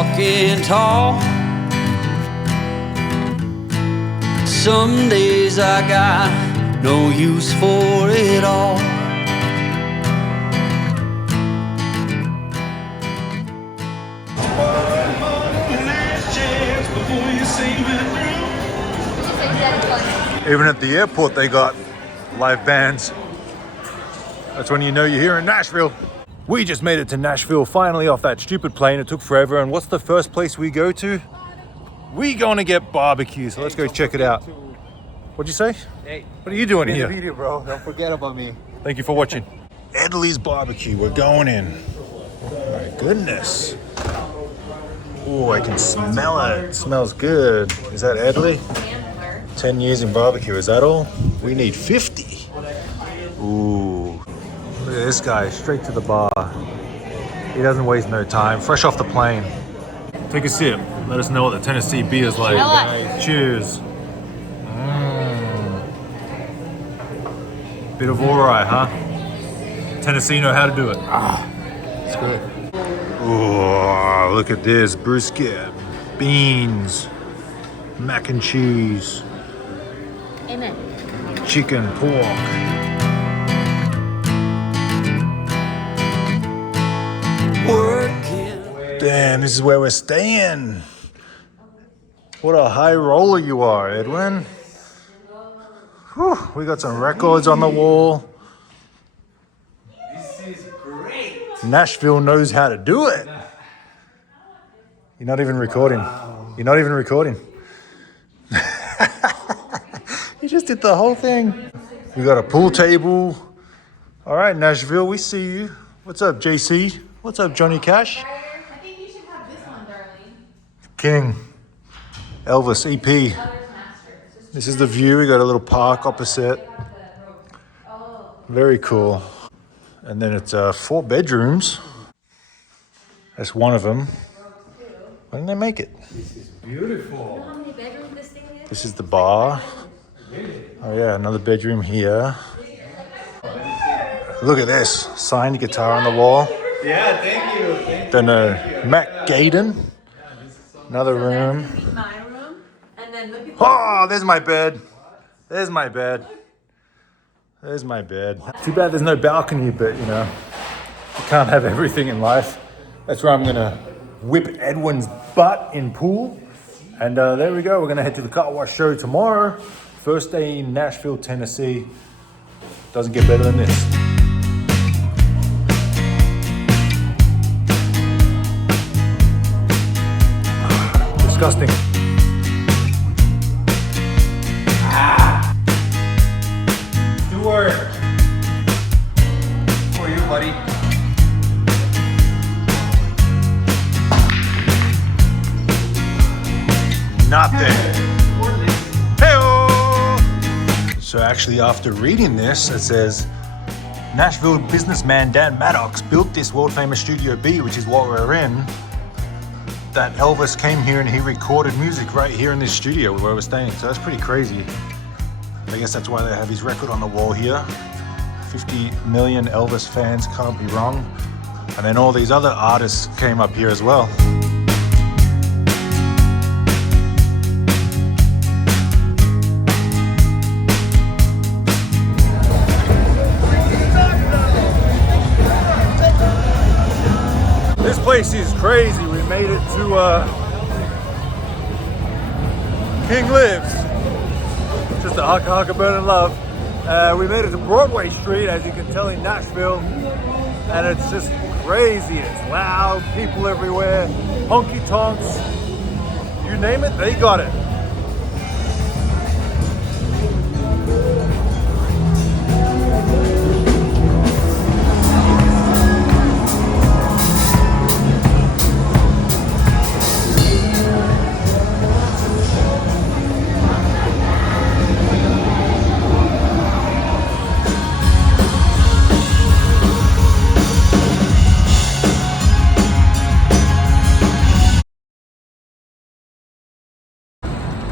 walking tall. Some days I got no use for it all. Even at the airport they got live bands. That's when you know you're here in Nashville. We just made it to Nashville, finally, off that stupid plane. It took forever. And what's the first place we go to? We gonna get barbecue, so let's go check it out. What'd you say? Hey, what are you doing here? video, bro. Don't forget about me. Thank you for watching. Edley's Barbecue, we're going in. Oh my goodness. Oh, I can smell it. It smells good. Is that Edley? 10 years in barbecue, is that all? We need 50. Ooh. Look at this guy, straight to the bar. He doesn't waste no time. Fresh off the plane. Take a sip. Let us know what the Tennessee beer is like. Cheers. Bit of all right, huh? Tennessee know how to do it. It's good. Oh, look at this. Brisket, beans, mac and cheese. Amen. Chicken, pork. Damn, this is where we're staying. What a high roller you are, Edwin. Whew, we got some records on the wall. This is great. Nashville knows how to do it. You're not even recording. Wow. You're not even recording. You just did the whole thing. We got a pool table. All right, Nashville, we see you. What's up, JC? What's up, Johnny Cash? I think you should have this one, darling. King. Elvis EP. This is the view. We got a little park opposite. Very cool. And then it's 4 bedrooms. That's one of them. When did they make it? This is beautiful. How many bedrooms this thing is? This is the bar. Oh yeah, another bedroom here. Look at this. Signed guitar on the wall. Yeah, thank you. Thank Then Matt Gaden. Another room. My room. And then look at Oh, there's my bed. There's my bed. There's my bed. Too bad there's no balcony, but you know, you can't have everything in life. That's where I'm gonna whip Edwin's butt in pool. And there we go. We're gonna head to the Car Wash Show tomorrow. First day in Nashville, Tennessee. Doesn't get better than this. Disgusting. Stuart. How are you, buddy? Nothing. Hey-oh! So actually, after reading this, it says, Nashville businessman Dan Maddox built this world-famous Studio B, which is what we're in. That Elvis came here and he recorded music right here in this studio where we're staying. So that's pretty crazy. I guess that's why they have his record on the wall here. 50 million Elvis fans, can't be wrong. And then all these other artists came up here as well. This place is crazy. We made it to King Lives. Just a hugga burning love. We made it to Broadway Street, as you can tell, in Nashville, and it's just crazy. It's loud, people everywhere, honky tonks, you name it, they got it.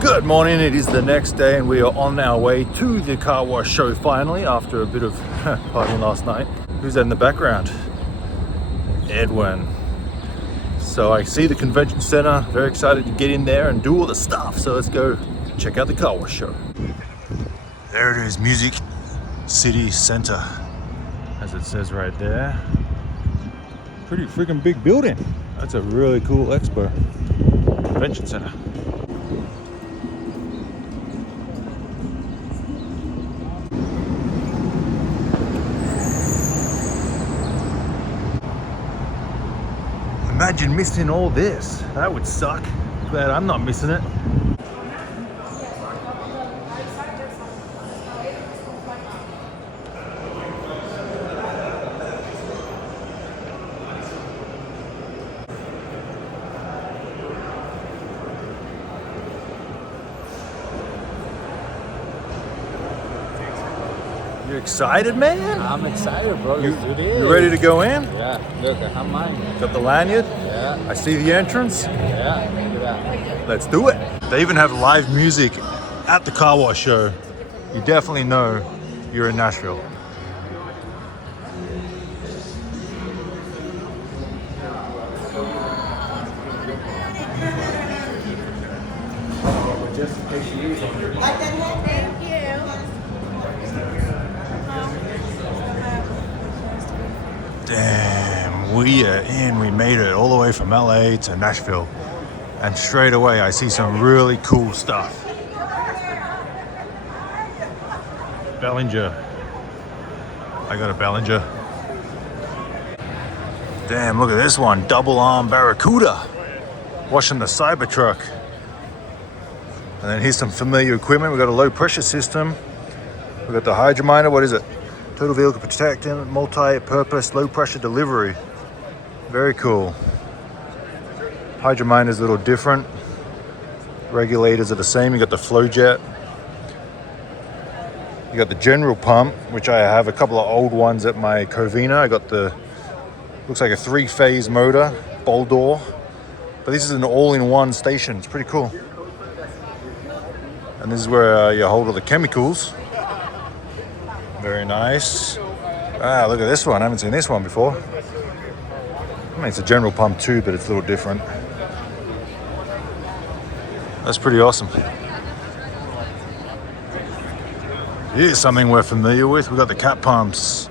Good morning, it is the next day and we are on our way to the Car Wash Show finally after a bit of partying last night. Who's that in the background? Edwin. So I see the convention center, very excited to get in there and do all the stuff. So let's go check out the Car Wash Show. There it is, Music City Center, as it says right there. Pretty freaking big building. That's a really cool expo convention center. Imagine missing all this. That would suck. Glad I'm not missing it. You excited, man? I'm excited, bro. Let's do this. You ready to go in? Yeah, look, I have mine. Got the lanyard? Yeah. I see the entrance. Yeah, look at that. Let's do it. They even have live music at the Car Wash Show. You definitely know you're in Nashville. Damn, we are in. We made it all the way from LA to Nashville. And straight away, I see some really cool stuff. Bellinger. I got a Bellinger. Damn, look at this one. Double arm Barracuda. Washing the Cybertruck. And then here's some familiar equipment. We've got a low pressure system. We've got the hydrominder. What is it? Total vehicle protectant, multi-purpose, low pressure delivery. Very cool. Hydrominder is a little different. Regulators are the same. You got the flow jet. You got the general pump, which I have a couple of old ones at my Covina. I got the, looks like a 3-phase motor, bowl door. But this is an all-in-one station. It's pretty cool. And this is where you hold all the chemicals. Very nice. Ah, look at this one. I haven't seen this one before. I mean, it's a general pump too, but it's a little different. That's pretty awesome. Here's something we're familiar with. We've got the cat pumps.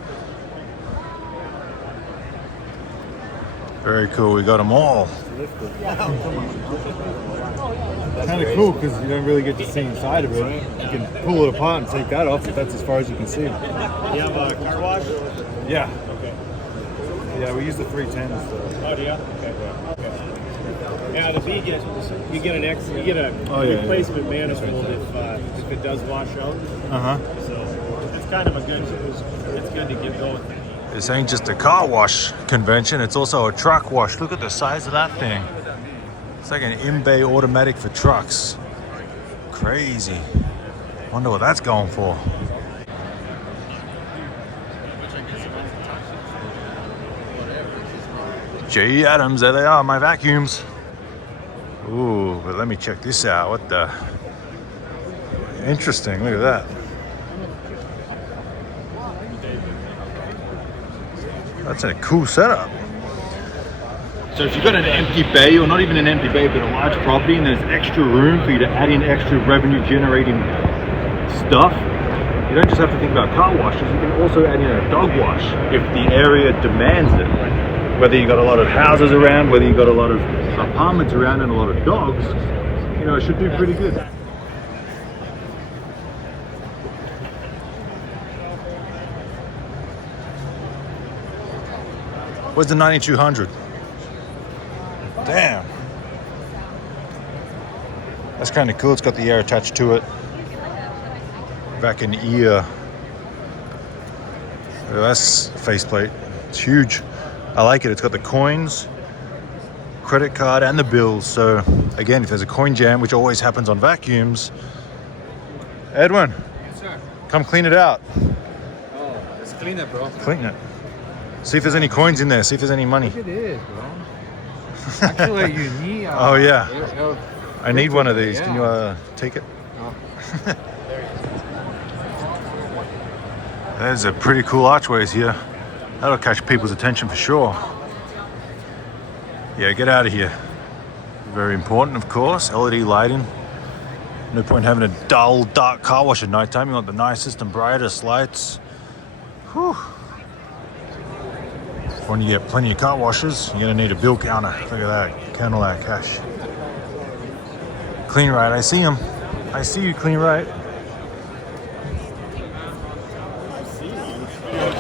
Very cool. We got them all. Kind of cool because you don't really get to see inside of it. You can pull it apart and take that off, but that's as far as you can see. You have a car wash? Yeah. Okay. Yeah, we use the 310s. So. Oh, do you? Okay. Yeah, the B gets you get a replacement manifold if it does wash out. So it's kind of it's good to get going. This ain't just a car wash convention, it's also a truck wash. Look at the size of that thing. It's like an in-bay automatic for trucks. Crazy. Wonder what that's going for. J. Adams, there they are, my vacuums. Ooh, but let me check this out. What the? Interesting, look at that. That's a cool setup. So if you've got an empty bay, or not even an empty bay, but a large property, and there's extra room for you to add in extra revenue generating stuff, you don't just have to think about car washes, you can also add in a dog wash if the area demands it. Whether you got a lot of houses around, whether you got a lot of apartments around and a lot of dogs, you know, it should do pretty good. Where's the 9200? Damn. That's kind of cool. It's got the air attached to it. Back in ear. That's a faceplate. It's huge. I like it. It's got the coins, credit card, and the bills. So again, if there's a coin jam, which always happens on vacuums, Edwin, Yes, sir. come clean it out. Oh, let's clean it, bro. Clean it. See if there's any coins in there. See if there's any money. It is, bro. Actually, you need. Oh yeah. I need one of these. Can you take it? Oh. There's a pretty cool archways here. That'll catch people's attention for sure. Yeah, get out of here. Very important, of course. LED lighting. No point having a dull, dark car wash at night time. You want the nicest and brightest lights. Whew. When you get plenty of car washes, you're gonna need a bill counter. Look at that, counter that cash. Clean Right, I see him. I see you, Clean Right.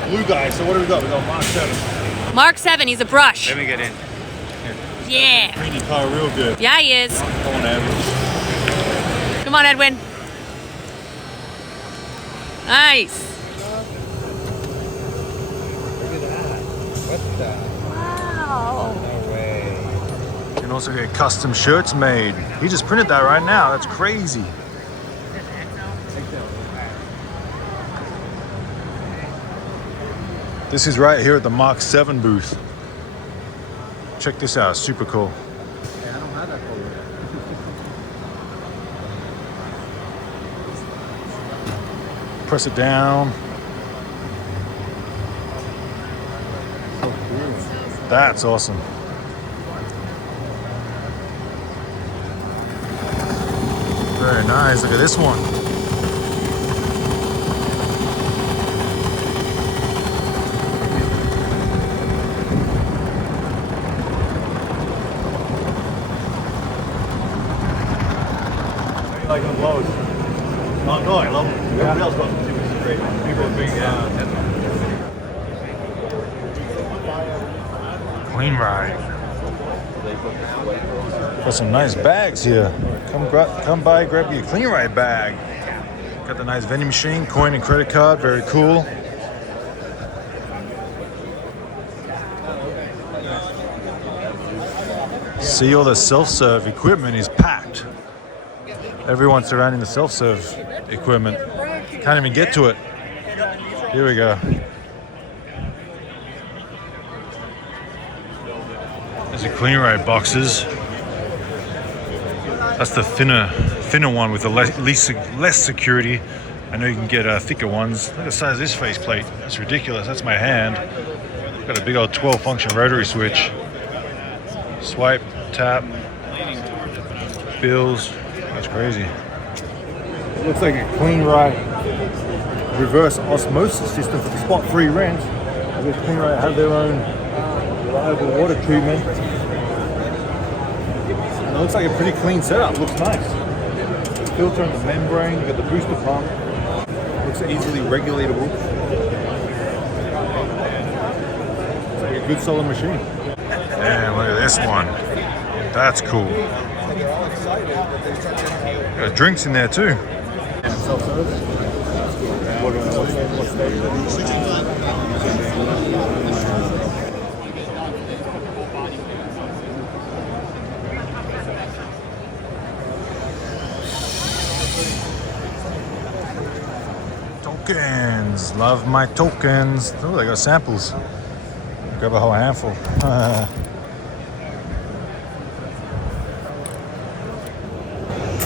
Blue guy, so what do we got? We got Mark 7. Mark 7, he's a brush. Let me get in. Yeah. Clean your car real good. Yeah, he is. Come on, Edwin. Come on, Edwin. Nice. Look at that. What the? Wow. No way. You can also get custom shirts made. He just printed that right now. That's crazy. This is right here at the Mark 7 booth. Check this out, super cool. Yeah, I don't have that color. Press it down. So cool. That's awesome. Very nice, look at this one. Like them blows. No, I love them. Everybody else loves them too, which is great. People are big, Clean Ride. Got some nice bags here. Come by, grab your Clean Ride bag. Got the nice vending machine, coin and credit card, very cool. See, all the self-serve equipment is packed. Everyone surrounding the self-serve equipment. Can't even get to it. Here we go. There's the Clean Ride boxes. That's the thinner one with the less security. I know you can get thicker ones. Look at the size of this faceplate. That's ridiculous. That's my hand. Got a big old 12-function rotary switch. Swipe, tap, bills. That's crazy. It looks like a Clean Ride reverse osmosis system for the spot-free rent. I guess Clean Ride have their own reliable water treatment. And it looks like a pretty clean setup. Looks nice. The filter and the membrane. You got the booster pump. Looks easily regulatable. It's like a good solid machine. And look at this one. That's cool. Got drinks in there too. Tokens. Love my tokens. Oh, they got samples. Grab a whole handful.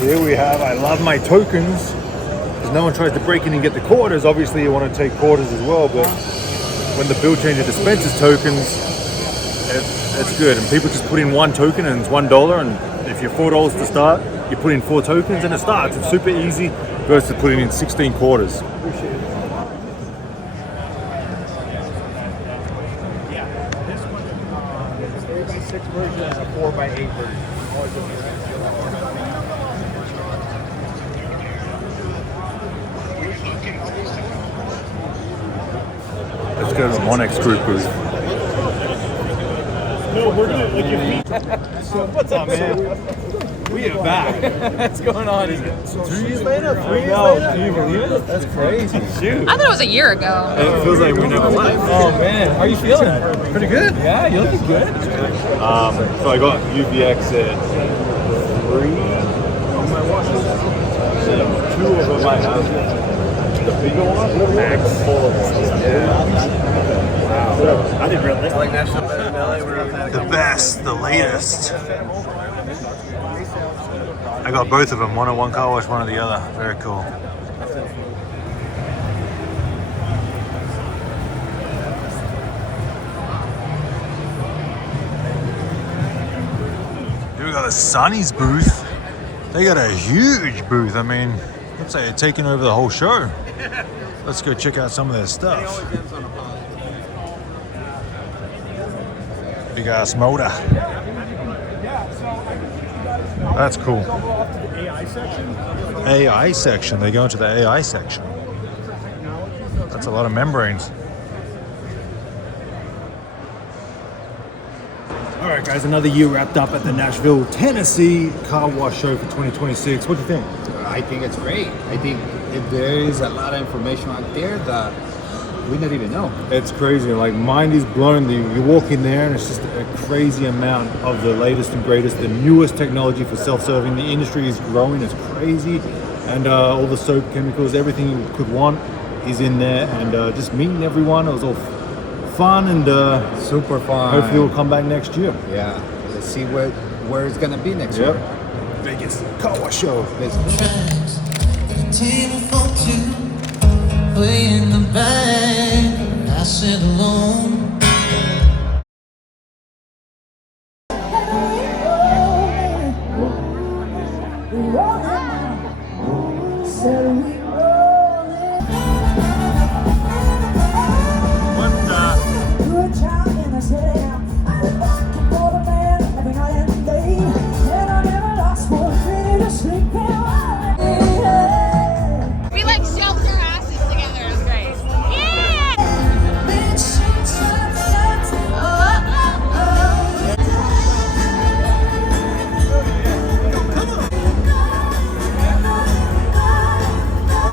Here we have I love my tokens. Because no one tries to break in and get the quarters. Obviously you want to take quarters as well, but when the bill changer dispenses tokens, it's good. And people just put in one token and it's $1. And if you're $4 to start, you put in 4 tokens and it starts. It's super easy versus putting in 16 quarters. This one is 3x6 version and a 4x8 version. Let's go to the MONEXgroup booth. No, we're gonna like your feet. What's up, man? We are back. What's going on? 2 years later? 3 years later? Can you believe it? That's crazy. Shoot. I thought it was a year ago. It feels like we never left. Oh man, how are you feeling? Pretty good. Yeah, you're looking good. So I got UVX at 3 on my watches. So 2 of them I have. The bigger one, max full of them. Yeah. Wow. I didn't realize. Like National The best, the latest. I got both of them, one at one car wash, one at the other. Very cool. we got the Sonny's booth. They got a huge booth. I mean, looks like they're taking over the whole show. Let's go check out some of their stuff. Big ass motor. That's cool. AI section. They go into the AI section. That's a lot of membranes. All right, guys, another year wrapped up at the Nashville, Tennessee Car Wash Show for 2026. What do you think? I think it's great. I think there is a lot of information out there that we don't even know. It's crazy. Like, mind is blown. You walk in there and it's just a crazy amount of the latest and greatest, the newest technology for self-serving. The industry is growing. It's crazy. And all the soap, chemicals, everything you could want is in there. And just meeting everyone. It was all fun and Super fun. hopefully we'll come back next year. Yeah. Let's see where it's gonna be next year. Vegas Car Wash Show. Table for two, way in the back, I sit alone. What the?